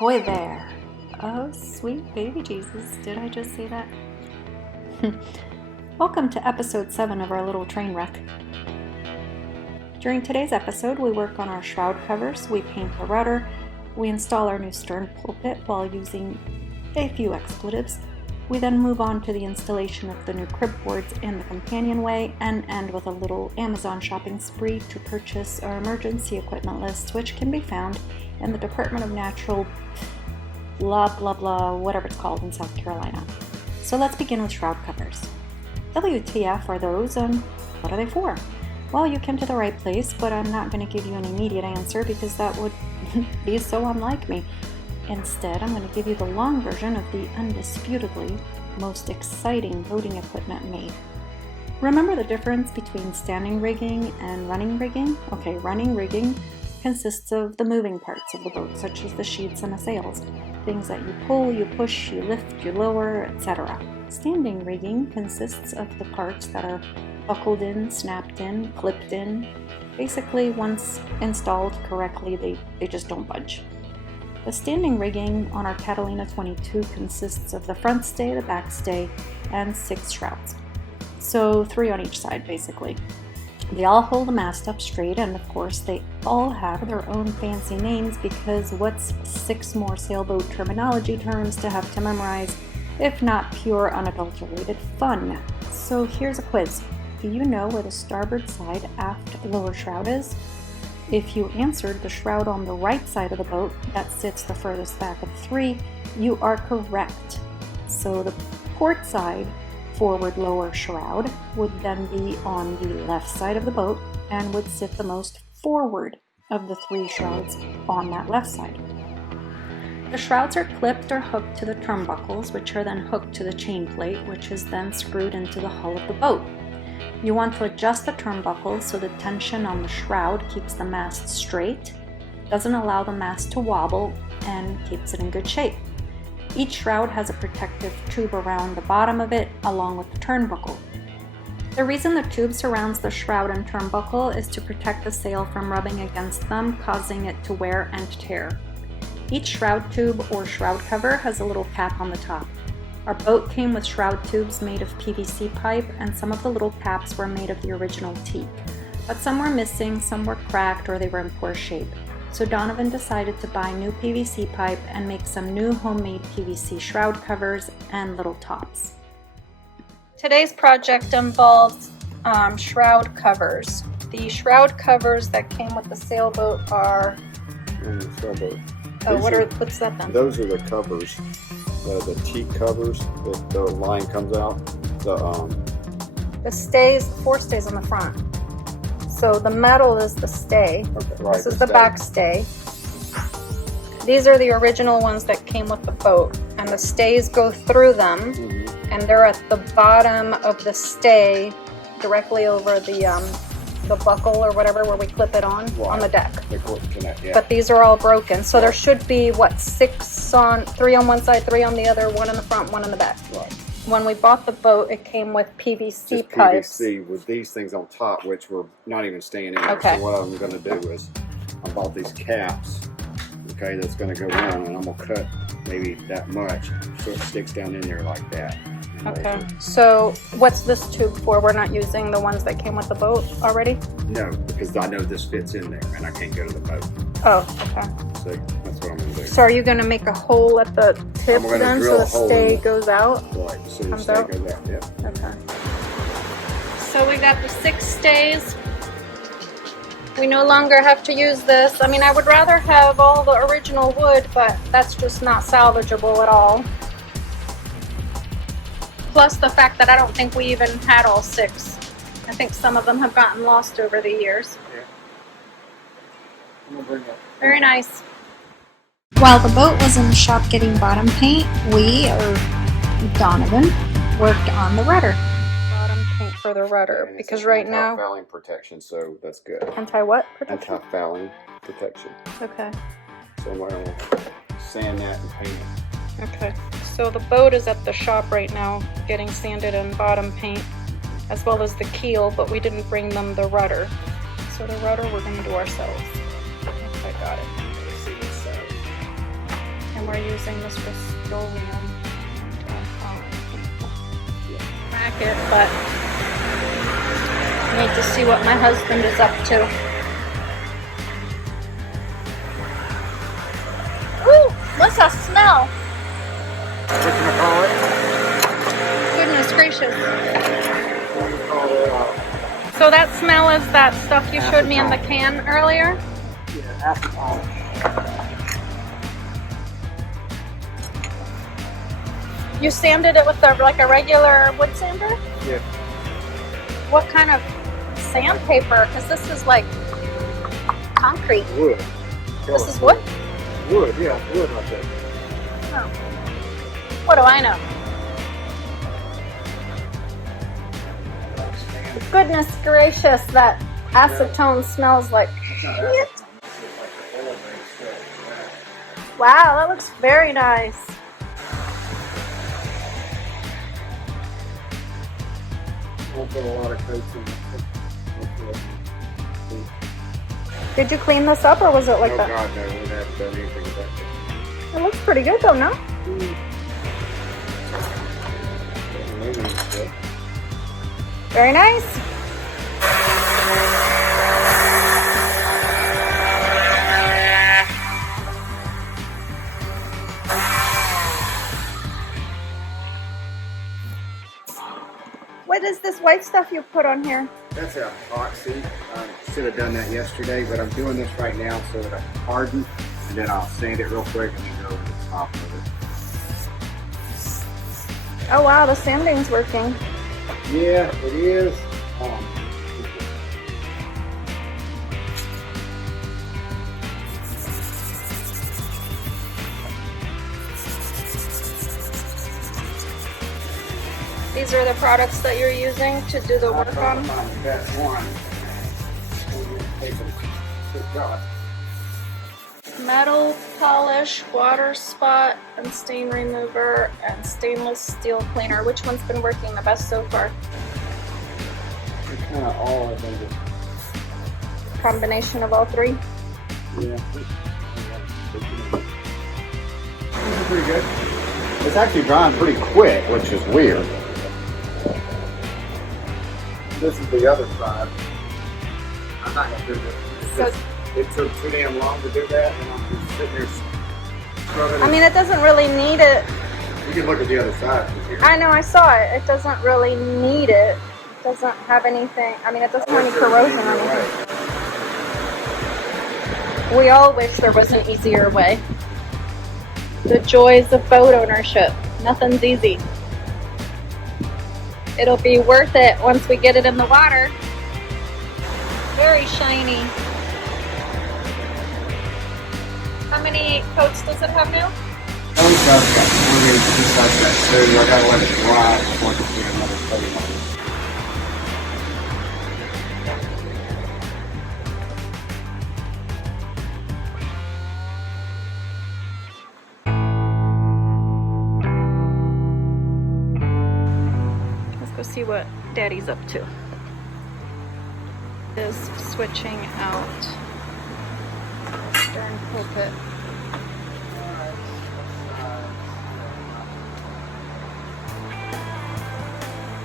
Ahoy there! Oh, sweet baby Jesus, did I just say that? Welcome to episode 7 of our little train wreck. During today's episode, we work on our shroud covers, we paint the rudder, we install our new stern pulpit while using a few expletives. We then move on to the installation of the new crib boards in the companionway and end with a little Amazon shopping spree to purchase our emergency equipment list, which can be found in the Department of Natural blah blah blah, whatever it's called in South Carolina. So let's begin with shroud covers. WTF are those and what are they for? Well, you came to the right place, but I'm not going to give you an immediate answer because that would be so unlike me. Instead, I'm going to give you the long version of the undisputedly most exciting boating equipment made. Remember the difference between standing rigging and running rigging? Okay, running rigging consists of the moving parts of the boat, such as the sheets and the sails, things that you pull, you push, you lift, you lower, etc. Standing rigging consists of the parts that are buckled in, snapped in, clipped in. Basically, once installed correctly, they just don't budge. The standing rigging on our Catalina 22 consists of the front stay, the back stay, and 6 shrouds. So 3 on each side, basically. They all hold the mast up straight, and of course they all have their own fancy names because what's 6 more sailboat terminology terms to have to memorize, if not pure unadulterated fun? So here's a quiz. Do you know where the starboard side aft lower shroud is? If you answered the shroud on the right side of the boat that sits the furthest back of 3, you are correct. So the port side forward lower shroud would then be on the left side of the boat and would sit the most forward of the 3 shrouds on that left side. The shrouds are clipped or hooked to the turnbuckles, which are then hooked to the chain plate, which is then screwed into the hull of the boat. You want to adjust the turnbuckles so the tension on the shroud keeps the mast straight, doesn't allow the mast to wobble, and keeps it in good shape. Each shroud has a protective tube around the bottom of it, along with the turnbuckle. The reason the tube surrounds the shroud and turnbuckle is to protect the sail from rubbing against them, causing it to wear and tear. Each shroud tube or shroud cover has a little cap on the top. Our boat came with shroud tubes made of PVC pipe, and some of the little caps were made of the original teak. But some were missing, some were cracked, or they were in poor shape. So Donovan decided to buy new PVC pipe and make some new homemade PVC shroud covers and little tops. Today's project involves shroud covers. The shroud covers that came with the sailboat are... Sailboat. What's that then? Those are the covers, the teak covers that the line comes out. The stays, 4 stays on the front. So the metal is the stay. Okay, right, this is the back stay. These are the original ones that came with the boat, and the stays go through them, and they're at the bottom of the stay, directly over the buckle or whatever where we clip it on the deck. Yeah. But these are all broken, so there should be 6 on, 3 on one side, 3 on the other, 1 in the front, 1 in the back. Right. When we bought the boat, it came with PVC Just pipes. PVC with these things on top, which were not even staying in there. Okay. So what I'm going to do is I bought these caps, okay, that's going to go on, and I'm going to cut maybe that much so it sticks down in there like that. Okay, so what's this tube for? We're not using the ones that came with the boat already? No, because I know this fits in there and I can't go to the boat. Oh, okay. So that's what I'm going to do. So are you going to make a hole at the tip then so the stay goes out? Right, so the Comes stay out? goes out, yeah. Okay. So we got the 6 stays. We no longer have to use this. I mean, I would rather have all the original wood, but that's just not salvageable at all. Plus the fact that I don't think we even had all 6. I think some of them have gotten lost over the years. Yeah. I'm going to bring that. Very nice. While the boat was in the shop getting bottom paint, Donovan, worked on the rudder. Bottom paint for the rudder, And because it's right now... anti-fouling protection, so that's good. Anti-what protection? Anti-fouling protection. Okay. So I'm going to sand that and paint it. Okay. So the boat is at the shop right now, getting sanded and bottom paint, as well as the keel, but we didn't bring them the rudder. So the rudder we're going to do ourselves. I got it. And we're using this Rust-Oleum racket, but I need to see what my husband is up to. Ooh, what's that smell? What you gonna call it? Goodness gracious. What do you call it? So that smell is that stuff you showed me in the can earlier? Yeah, acetone. You sanded it with like a regular wood sander? Yeah. What kind of sandpaper? Because this is like concrete. Wood. This is wood? Wood, yeah, wood like that. Oh. What do I know? Goodness gracious, that acetone smells like shit. Wow, that looks very nice. We'll put a lot of coats in it. Did you clean this up or was it like that? Oh God, no, we haven't done anything with that. It looks pretty good though, no? Very nice. What is this white stuff you put on here? That's epoxy. I should have done that yesterday, but I'm doing this right now so that I can harden, and then I'll sand it real quick and then go over the top of it. Oh wow, the sanding's working. Yeah, it is. These are the products that you're using to do the work on? Find the best one. Take a good job. Metal polish, water spot, and stain remover, and stainless steel cleaner. Which one's been working the best so far? It's kind of all of them. Combination of all three? Yeah. Pretty good. It's actually drying pretty quick, which is weird. This is the other side. I'm not gonna do this. So, it took too damn long to do that, and I'm just sitting here scrubbing. I mean, it doesn't really need it. You can look at the other side from here. I know, I saw it. It doesn't really need it. It doesn't have anything. I mean, it doesn't have any corrosion or anything. We all wish there was an easier way. The joys of boat ownership. Nothing's easy. It'll be worth it once we get it in the water. Very shiny. How many coats does it have now? Oh, that's got 20, just like that. So I gotta let it dry before I can put another coat on it. Go see what Daddy's up to. Is switching out stern pulpit.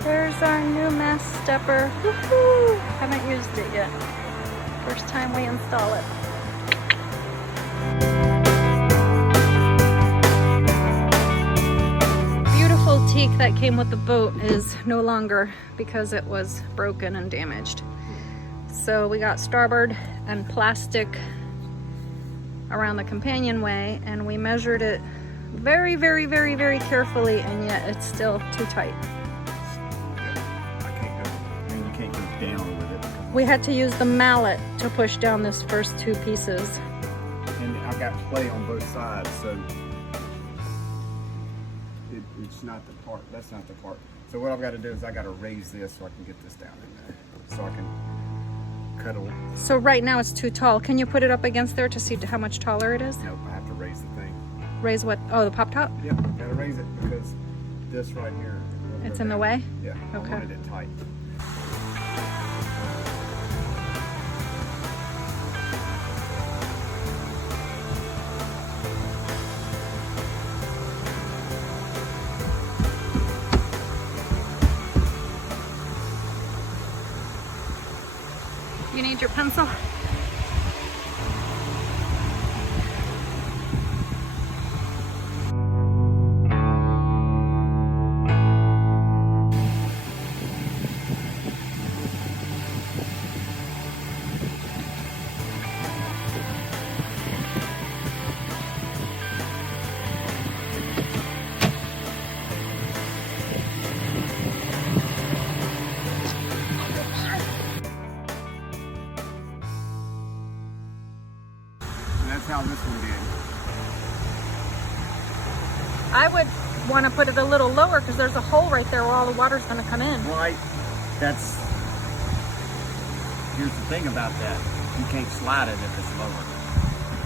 There's our new mast stepper. Woohoo! Haven't used it yet. First time we install it. Teak that came with the boat is no longer because it was broken and damaged. So we got starboard and plastic around the companionway, and we measured it very, very, very, very carefully, and yet it's still too tight. You can't go down with it. We had to use the mallet to push down this first two pieces. And I've got play on both sides, so it's not the part, that's not the part. So what I've got to do is I got to raise this so I can get this down in there. So I can cut it. So right now it's too tall. Can you put it up against there to see how much taller it is? Nope, I have to raise the thing. Raise what? Oh, the pop top? Yeah, got to raise it because this right here. It's in the way? Yeah, okay. I wanted it tight. You need your pencil? That's how this one did. I would want to put it a little lower because there's a hole right there where all the water's going to come in. Right. Here's the thing about that. You can't slide it if it's lower.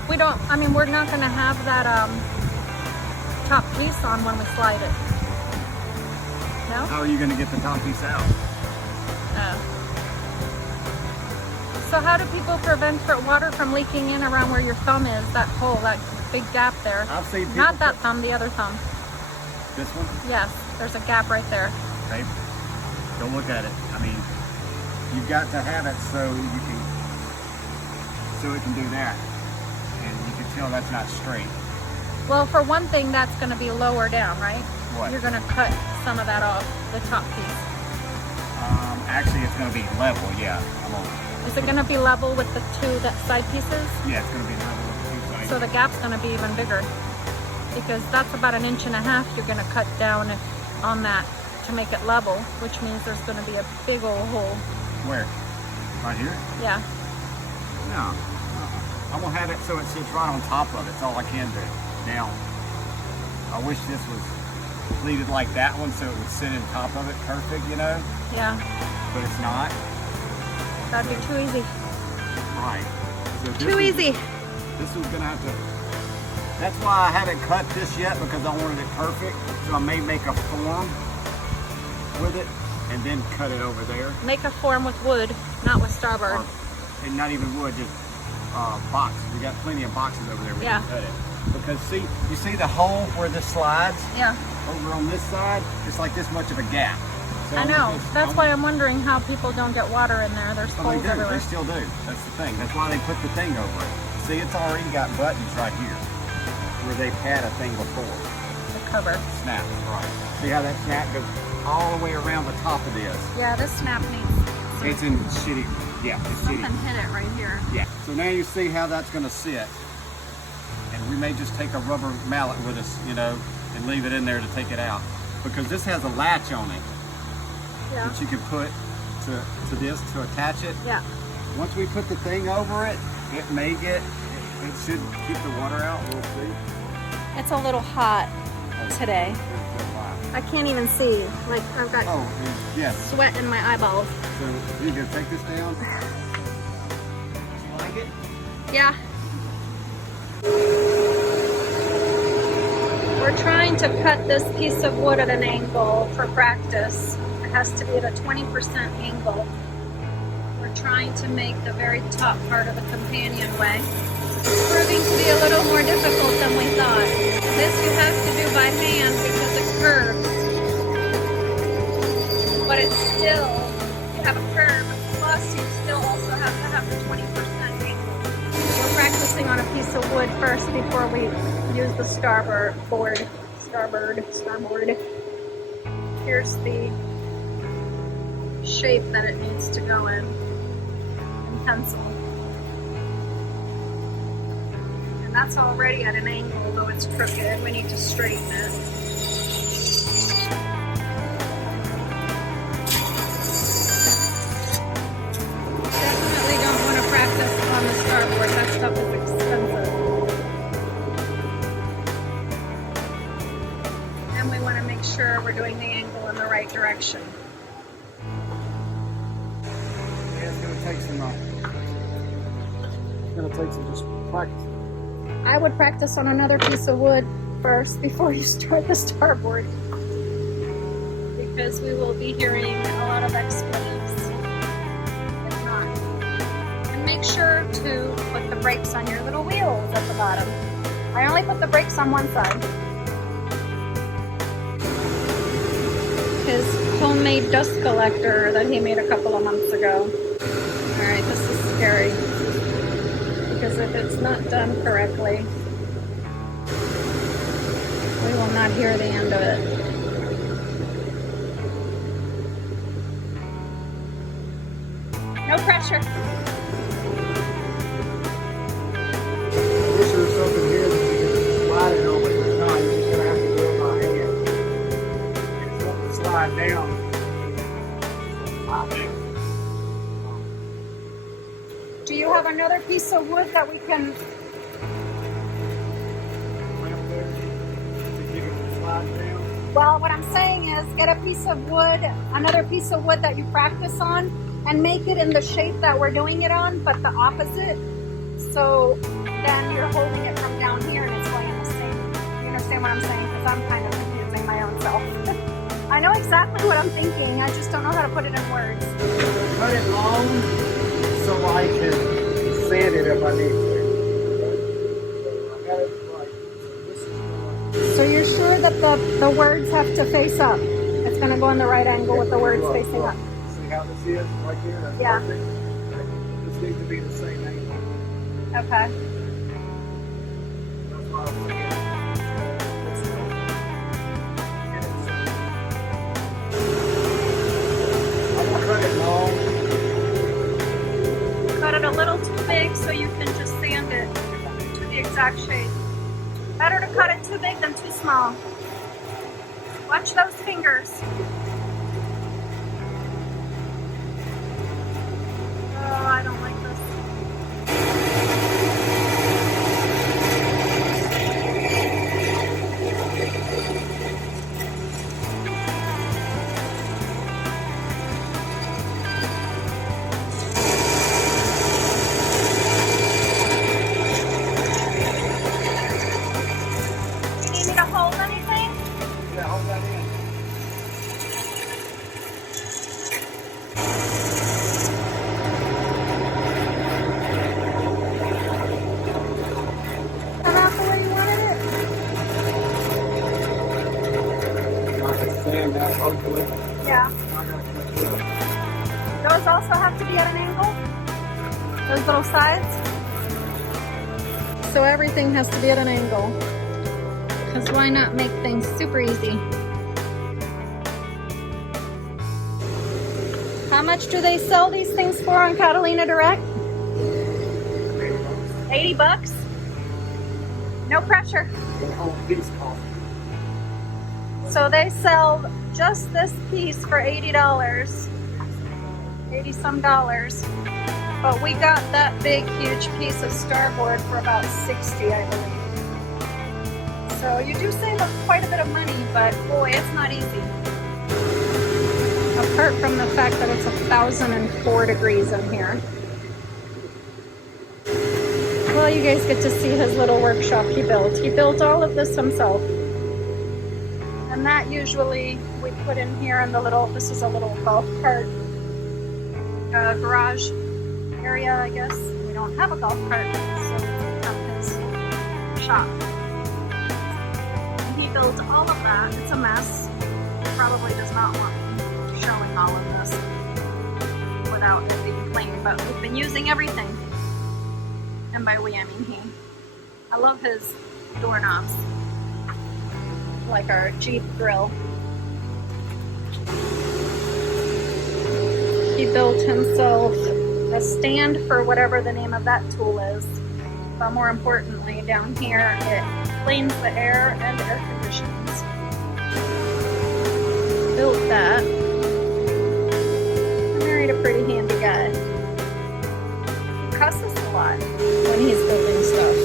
We don't, I mean, we're not going to have that top piece on when we slide it. No? How are you going to get the top piece out? So how do people prevent water from leaking in around where your thumb is, that hole, that big gap there? I've seen people. Not that thumb, the other thumb. This one? Yes, there's a gap right there. Okay. Go look at it. I mean, you've got to have it so it can do that. And you can tell that's not straight. Well, for one thing, that's going to be lower down, right? What? You're going to cut some of that off, the top piece. Actually, it's going to be level, yeah. Is it going to be level with the two side pieces? Yeah, it's going to be level with the two sides. So the gap's going to be even bigger. Because that's about 1.5 inches you're going to cut down on that to make it level, which means there's going to be a big old hole. Where? Right here? Yeah. No. I'm going to have it so it sits right on top of it. That's all I can do. Now, I wish this was pleated like that one so it would sit in top of it perfect, you know? Yeah. But it's not. That'd be too easy. Right. So Too easy. This one's going to have to... That's why I haven't cut this yet, because I wanted it perfect. So I may make a form with it and then cut it over there. Make a form with wood, not with Starboard. And not even wood, just box. We got plenty of boxes over there we can cut it. Because see, you see the hole where this slides? Yeah. Over on this side, it's like this much of a gap. So I know. That's why I'm wondering how people don't get water in there. There's holes everywhere. They still do. That's the thing. That's why they put the thing over it. See, it's already got buttons right here where they've had a thing before. The cover. Snap, right. See how that snap goes all the way around the top of this? Yeah, this snap needs... It's in shitty, yeah, it's something shitty. hit it right here. Yeah. So now you see how that's going to sit. And we may just take a rubber mallet with us, you know, and leave it in there to take it out. Because this has a latch on it that you can put to this to attach it. Yeah. Once we put the thing over it, it may get, it should keep the water out. We'll see. It's a little hot today. I can't even see. Like, I've got sweat in my eyeballs. So you can take this down. Do you like it? Yeah. We're trying to cut this piece of wood at an angle for practice. It has to be at a 20% angle. We're trying to make the very top part of the companionway. It's proving to be a little more difficult than we thought. This you have to do by hand because it curves. But it's still, you have a curve, plus you still also have to have the 20% angle. We're practicing on a piece of wood first before we use the starboard. Here's the shape that it needs to go in pencil. And that's already at an angle, although it's crooked. We need to straighten it. Definitely don't want to practice on the starboard. That stuff is expensive. And we want to make sure we're doing the angle in the right direction. It's going to take some just practice. I would practice on another piece of wood first before you start the starboard, because we will be hearing a lot of expletives if not. And make sure to put the brakes on your little wheels at the bottom. I only put the brakes on one side. His homemade dust collector that he made a couple of months ago. Alright, this is scary. Because if it's not done correctly, we will not hear the end of it. No pressure. I wish there was something here that you could slide it over, but no, you're just gonna have to do it by hand. It's going to slide down. Do you have another piece of wood that we can? Clamp there to get it to slide down. Well, what I'm saying is get a piece of wood, another piece of wood that you practice on, and make it in the shape that we're doing it on, but the opposite. So then you're holding it from down here and it's going in the same. You understand what I'm saying? Because I'm kind of confusing my own self. I know exactly what I'm thinking. I just don't know how to put it in words. Cut it long so I can sand it if I need to. So I got it right. So this is right. So you're sure that the words have to face up? It's going to go in the right angle with the words facing up. See how this is right here? That's Yeah. perfect. This needs to be the same angle. Okay. That's why I'm looking at cut it long. Cut it a little too big so you can just sand it to the exact shape. Better to cut it too big than too small. Watch those fingers. Oh, I don't like this. You need me to hold anything? Yeah, hold that in. Come out the way you wanted it? I can sand that hopefully. Yeah. I gotta cut this up. Those also have to be at an angle? Those little sides? So everything has to be at an angle. Because why not make things super easy? How much do they sell these things for on Catalina Direct? 80 bucks? No pressure. The whole piece cost. So they sell just this piece for $80. 80 some dollars. But we got that big, huge piece of Starboard for about 60, I believe. So you do save quite a bit of money, but boy, it's not easy. Apart from the fact that it's 1,004 degrees in here. Well, you guys get to see his little workshop he built. He built all of this himself. And that usually we put in here in the little, this is a little golf cart garage area, I guess. We don't have a golf cart, so it's from his shop. He built all of that. It's a mess. He probably does not want me showing all of this without it being clean, but we've been using everything. And by we, I mean he. I love his doorknobs, like our Jeep grill. He built himself a stand for whatever the name of that tool is. But more importantly, down here, it cleans the air and air conditions. Built that. I married a pretty handy guy. He cusses a lot when he's building stuff.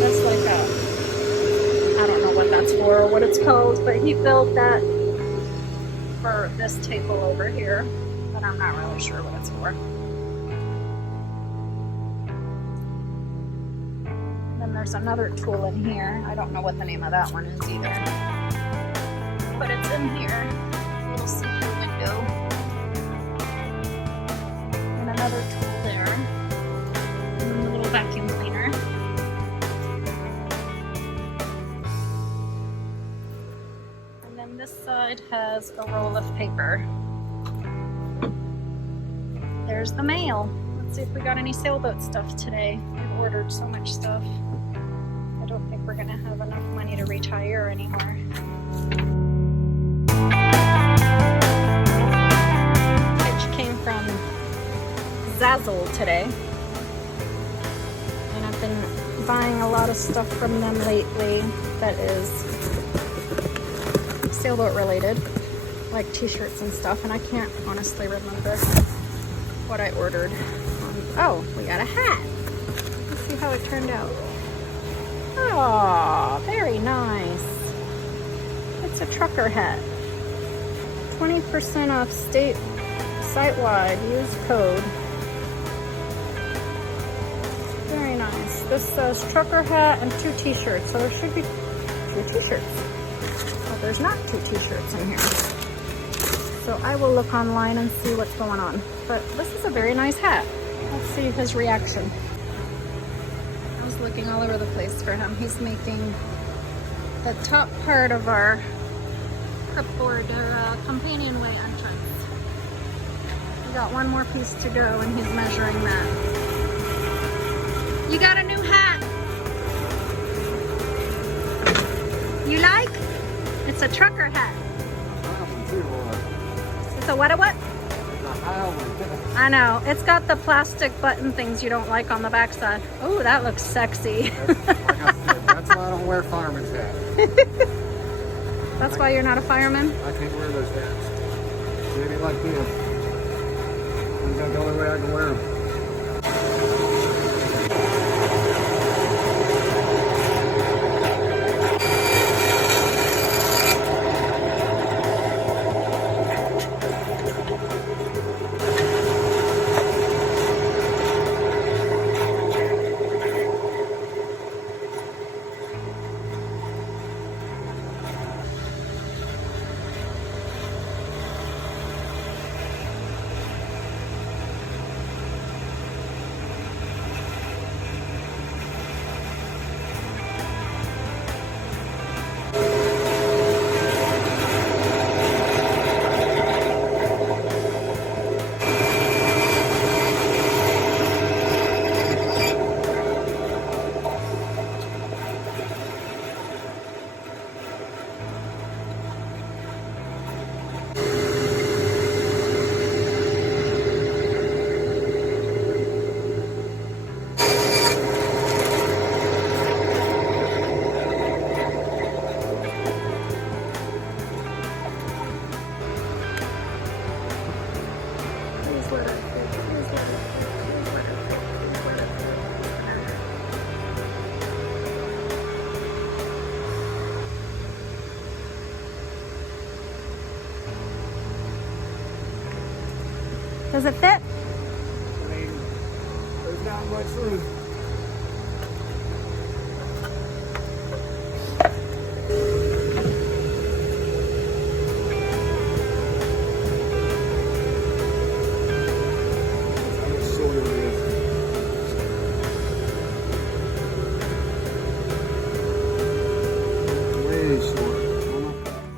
That's like I don't know what that's for or what it's called, but he built that for this table over here, but I'm not really sure what it's for. Then there's another tool in here. I don't know what the name of that one is either, but it's in here. A little see-through window. And another tool there. And then a little vacuum cleaner. And then this side has a roll of paper. There's the mail. Let's see if we got any sailboat stuff today. We've ordered so much stuff. I don't think we're gonna have enough money to retire anymore. Package came from Zazzle today. And I've been buying a lot of stuff from them lately that is sailboat related, like t-shirts and stuff, and I can't honestly remember what I ordered. Oh, we got a hat. Let's see how it turned out. Oh, very nice. It's a trucker hat. 20% off site-wide. Use code. Very nice. This says trucker hat and 2 t-shirts, so there should be 2 t-shirts. Well, there's not 2 t-shirts in here. So I will look online and see what's going on. But this is a very nice hat. Let's see his reaction. I was looking all over the place for him. He's making the top part of our cupboard or companionway entrance. We got one more piece to go and he's measuring that. You got a new hat. You like? It's a trucker hat. It's a what? I know. It's got the plastic button things you don't like on the backside. Oh, that looks sexy. Like I said, that's why I don't wear fireman's hat. That's why you're not a fireman? I can't wear those hats. Maybe like this. That's the only way I can wear them. Does it fit? I mean, there's not much room.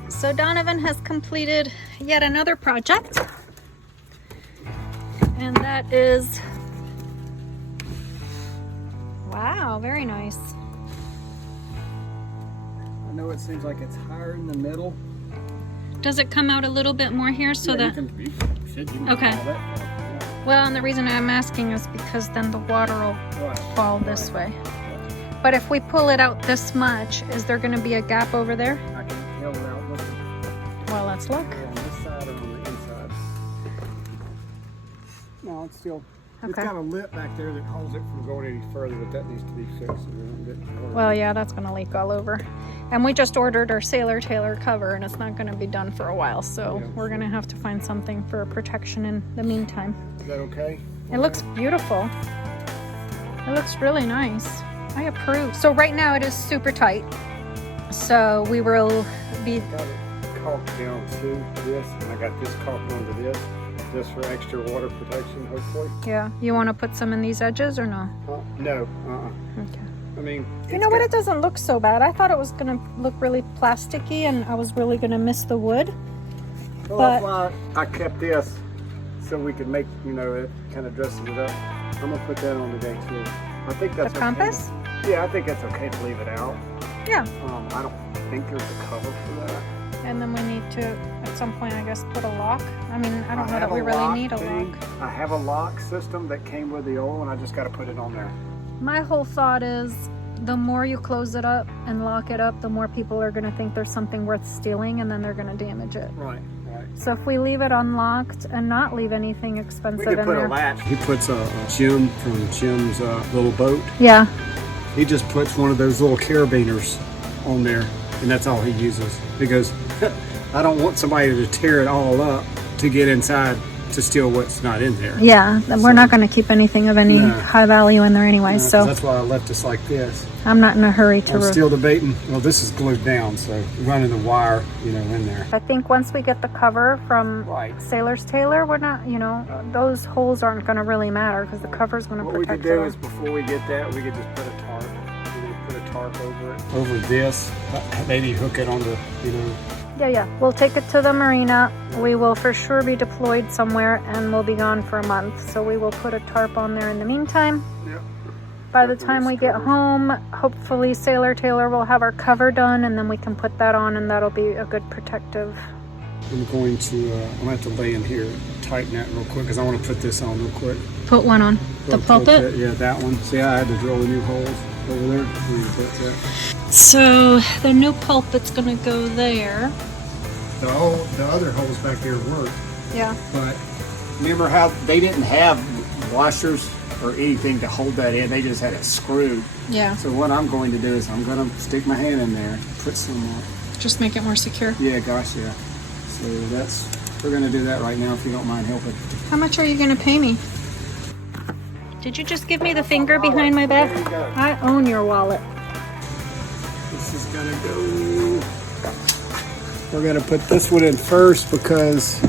So Donovan has completed yet another project. And that is, wow, very nice. I know it seems like it's higher in the middle. Does it come out a little bit more here so that? Okay. Well, and the reason I'm asking is because then the water will fall this way. But if we pull it out this much, is there going to be a gap over there? I can tell without looking. Well, let's look. On this side or on the inside? No, it's still. It's Okay. got a lip back there that holds it from going any further, but that needs to be fixed. Well, yeah, that's going to leak all over. And we just ordered our Sailor Tailor cover, and it's not going to be done for a while, so Yeah. we're going to have to find something for protection in the meantime. Is that okay? It looks beautiful. It looks really nice. I approve. So right now it is super tight. So we will be... I got it caulked down to this, and I got this caulked onto this, just for extra water protection, hopefully. Yeah. You want to put some in these edges or no? No. Okay. I mean... You know what? It doesn't look so bad. I thought it was going to look really plasticky and I was really going to miss the wood. Well, that's why I kept this, so we could make, you know, it kind of dresses it up. I'm gonna put that on today too. I think that's The compass? Okay. Yeah, I think that's okay to leave it out. Yeah. I don't think there's a cover for that. And then we need to, at some point, I guess, put a lock. I mean, I don't know that we really need a lock. I have a lock system that came with the old one. I just got to put it on there. My whole thought is, the more you close it up and lock it up, the more people are going to think there's something worth stealing, and then they're going to damage it. Right. So if we leave it unlocked and not leave anything expensive We could in put there. a latch. He puts a Jim from Jim's little boat. Yeah. He just puts one of those little carabiners on there, and that's all he uses. He goes, I don't want somebody to tear it all up to get inside to steal what's not in there. Yeah, we're not going to keep anything of any high value in there anyway, so that's why I left this like this. I'm not in a hurry to... I'm still debating. Well, this is glued down, so running the wire, in there. I think once we get the cover from Right. Sailor's Tailor, we're not, those holes aren't going to really matter because the cover's going to What we protect could do it. is before we get that, we could just put a tarp. Put a tarp over it. Over this, maybe hook it onto, Yeah. We'll take it to the marina. We will for sure be deployed somewhere and we'll be gone for a month. So we will put a tarp on there in the meantime. Yep. By the time we get home, hopefully Sailor Tailor will have our cover done and then we can put that on and that'll be a good protective. I'm going to have to lay in here and tighten that real quick because I want to put this on real quick. Put one on. The pulpit? Yeah, that one. See, I had to drill the new holes over there. So the new pulpit's gonna go there. The other holes back there work. Yeah. But remember how they didn't have washers or anything to hold that in? They just had it screwed. Yeah. So what I'm going to do is I'm going to stick my hand in there, put some. Just make it more secure. Yeah, gosh, yeah. So we're going to do that right now if you don't mind helping. How much are you gonna pay me? Did you just give me the finger behind my back? There you go. I own your wallet. This is going to go. We're going to put this one in first because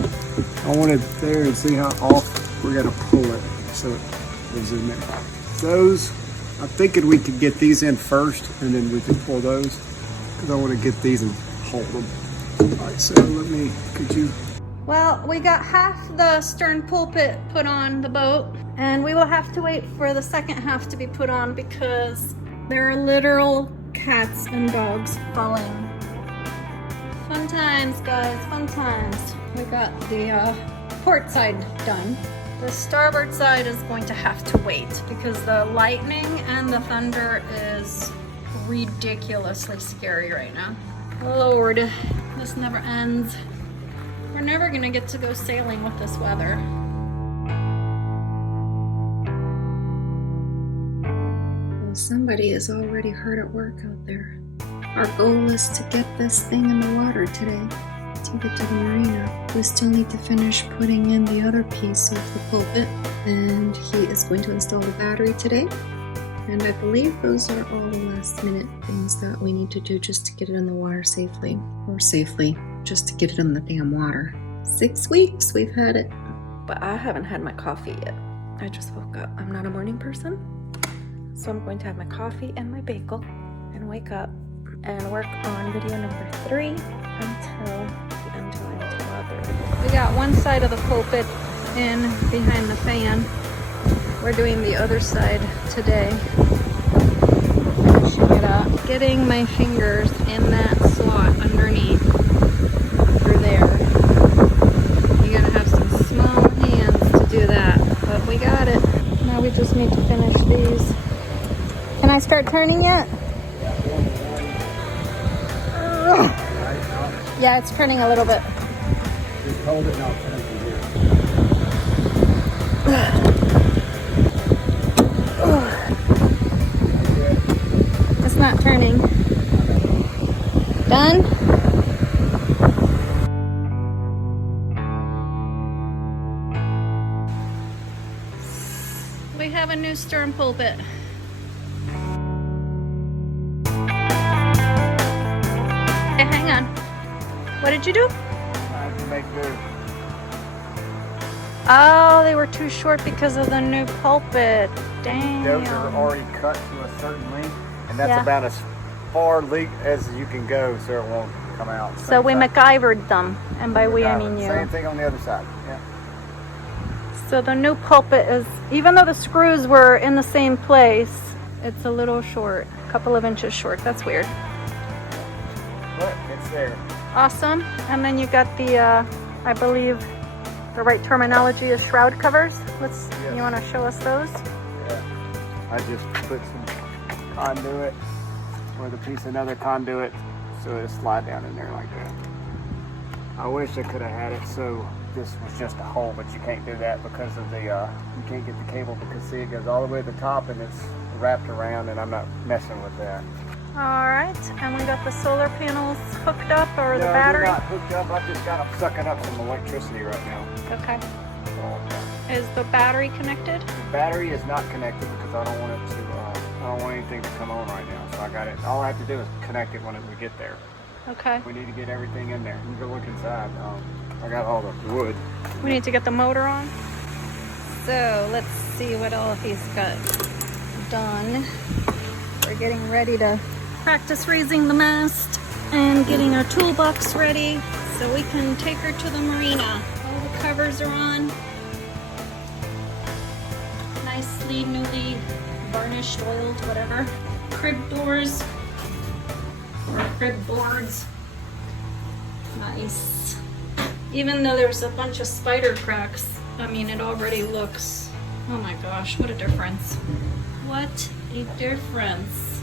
I want it there and see how off we're going to pull it so it goes in there. Those, I'm thinking we could get these in first and then we can pull those because I want to get these and hold them. All right, so could you? Well, we got half the stern pulpit put on the boat and we will have to wait for the second half to be put on because there are literal cats and dogs falling. Fun times, guys, fun times. We got the port side done. The starboard side is going to have to wait because the lightning and the thunder is ridiculously scary right now. Lord, this never ends. We're never gonna get to go sailing with this weather. Well, somebody is already hard at work out there. Our goal is to get this thing in the water today, take it to the marina. We still need to finish putting in the other piece of the pulpit, and he is going to install the battery today. And I believe those are all the last minute things that we need to do just to get it in the water safely. Or safely, just to get it in the damn water. 6 weeks we've had it. But I haven't had my coffee yet. I just woke up. I'm not a morning person. So I'm going to have my coffee and my bagel and wake up and work on video number 3 until the until weather. We got one side of the pulpit in behind the fan. We're doing the other side today. Finishing it up. Getting my fingers in that slot underneath through there. You gotta have some small hands to do that, but we got it. Now we just need to finish these. Can I start turning yet? Yeah, it's turning a little bit. Just hold it and I'll turn it from here. It's not turning. Done? We have a new stern pulpit. Hey, hang on. What did you do? I have to make do. Oh, they were too short because of the new pulpit. Damn. Those are already cut to a certain length, and that's Yeah. about as far as you can go, so it won't come out. So we MacGyvered them, and by we I mean you. Same thing on the other side. Yeah. So the new pulpit is, even though the screws were in the same place, it's a little short, a couple of inches short. That's weird. But it's there. Awesome. And then you got the, I believe the right terminology is shroud covers. Yes. You want to show us those? Yeah. I just put some conduit with a piece of another conduit so it'll slide down in there like that. I wish I could have had it so this was just a hole, but you can't do that because of the, you can't get the cable because see it goes all the way to the top and it's wrapped around and I'm not messing with that. Alright, and we got the solar panels hooked up, or the No, battery? they're not hooked up. I just got them sucking up some electricity right now. Okay. So, Is the battery connected? the battery is not connected because I don't want it to, I don't want anything to come on right now. So I got it, all I have to do is connect it when we get there. Okay. We need to get everything in there. You can go look inside. I got all the wood. We need to get the motor on. So let's see what all he's got done. We're getting ready to practice raising the mast and getting our toolbox ready so we can take her to the marina. All the covers are on. Nicely, newly varnished, oiled, whatever. Crib doors or crib boards. Nice. Even though there's a bunch of spider cracks, I mean, it already looks, oh my gosh, what a difference. What a difference.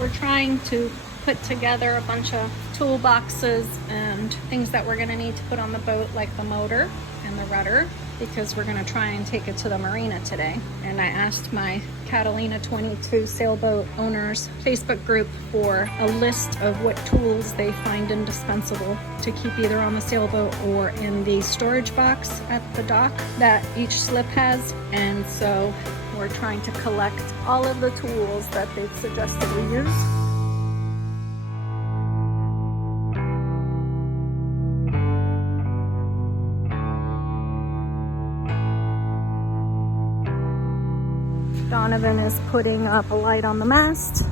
We're trying to put together a bunch of toolboxes and things that we're going to need to put on the boat, like the motor and the rudder, because we're going to try and take it to the marina today. And I asked my Catalina 22 sailboat owners Facebook group for a list of what tools they find indispensable to keep either on the sailboat or in the storage box at the dock that each slip has. And so we're trying to collect all of the tools that they've suggested we use. Donovan is putting up a light on the mast.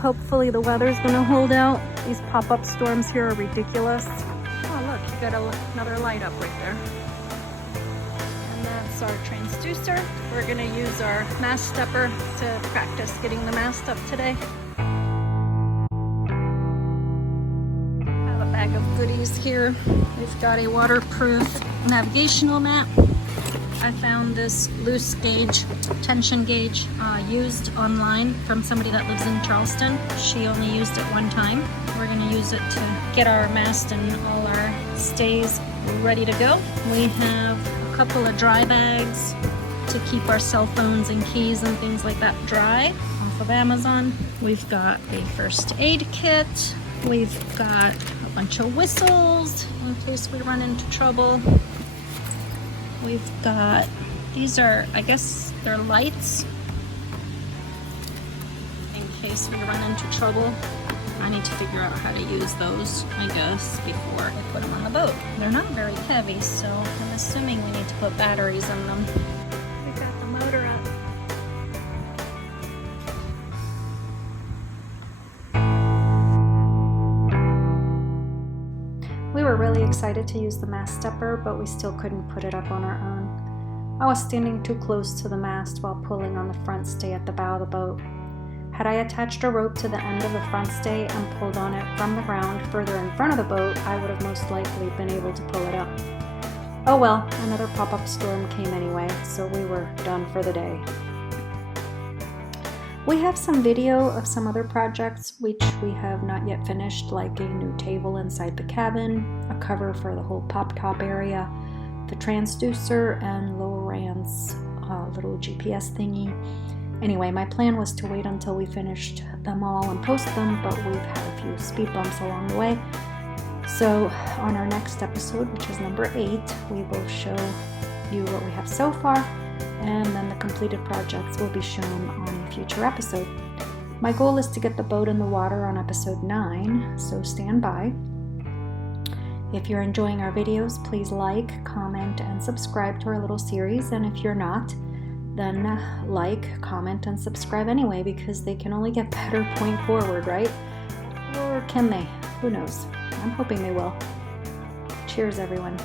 Hopefully the weather's gonna hold out. These pop-up storms here are ridiculous. Oh look, you got another light up right there. And that's our transducer. We're gonna use our mast stepper to practice getting the mast up today. Have a bag of goodies here. We've got a waterproof navigational map. I found this loose gauge, tension gauge, used online from somebody that lives in Charleston. She only used it one time. We're gonna use it to get our mast and all our stays ready to go. We have a couple of dry bags to keep our cell phones and keys and things like that dry off of Amazon. We've got a first aid kit. We've got a bunch of whistles in case we run into trouble. We've got, these are, I guess they're lights in case we run into trouble. I need to figure out how to use those, I guess, before I put them on the boat. They're not very heavy, so I'm assuming we need to put batteries in them. We got the motor up. We were really excited to use the mast stepper, but we still couldn't put it up on our own. I was standing too close to the mast while pulling on the front stay at the bow of the boat. Had I attached a rope to the end of the front stay and pulled on it from the ground further in front of the boat, I would have most likely been able to pull it up. Oh well, another pop-up storm came anyway, so we were done for the day. We have some video of some other projects which we have not yet finished, like a new table inside the cabin, a cover for the whole pop-top area, the transducer, and Loran's little GPS thingy. Anyway, my plan was to wait until we finished them all and post them, but we've had a few speed bumps along the way. So on our next episode, which is number 8, we will show you what we have so far, and then the completed projects will be shown on a future episode. My goal is to get the boat in the water on episode 9, so stand by. If you're enjoying our videos, please like, comment, and subscribe to our little series. And if you're not, then like, comment, and subscribe anyway, because they can only get better point forward, right? Or can they? Who knows? I'm hoping they will. Cheers, everyone.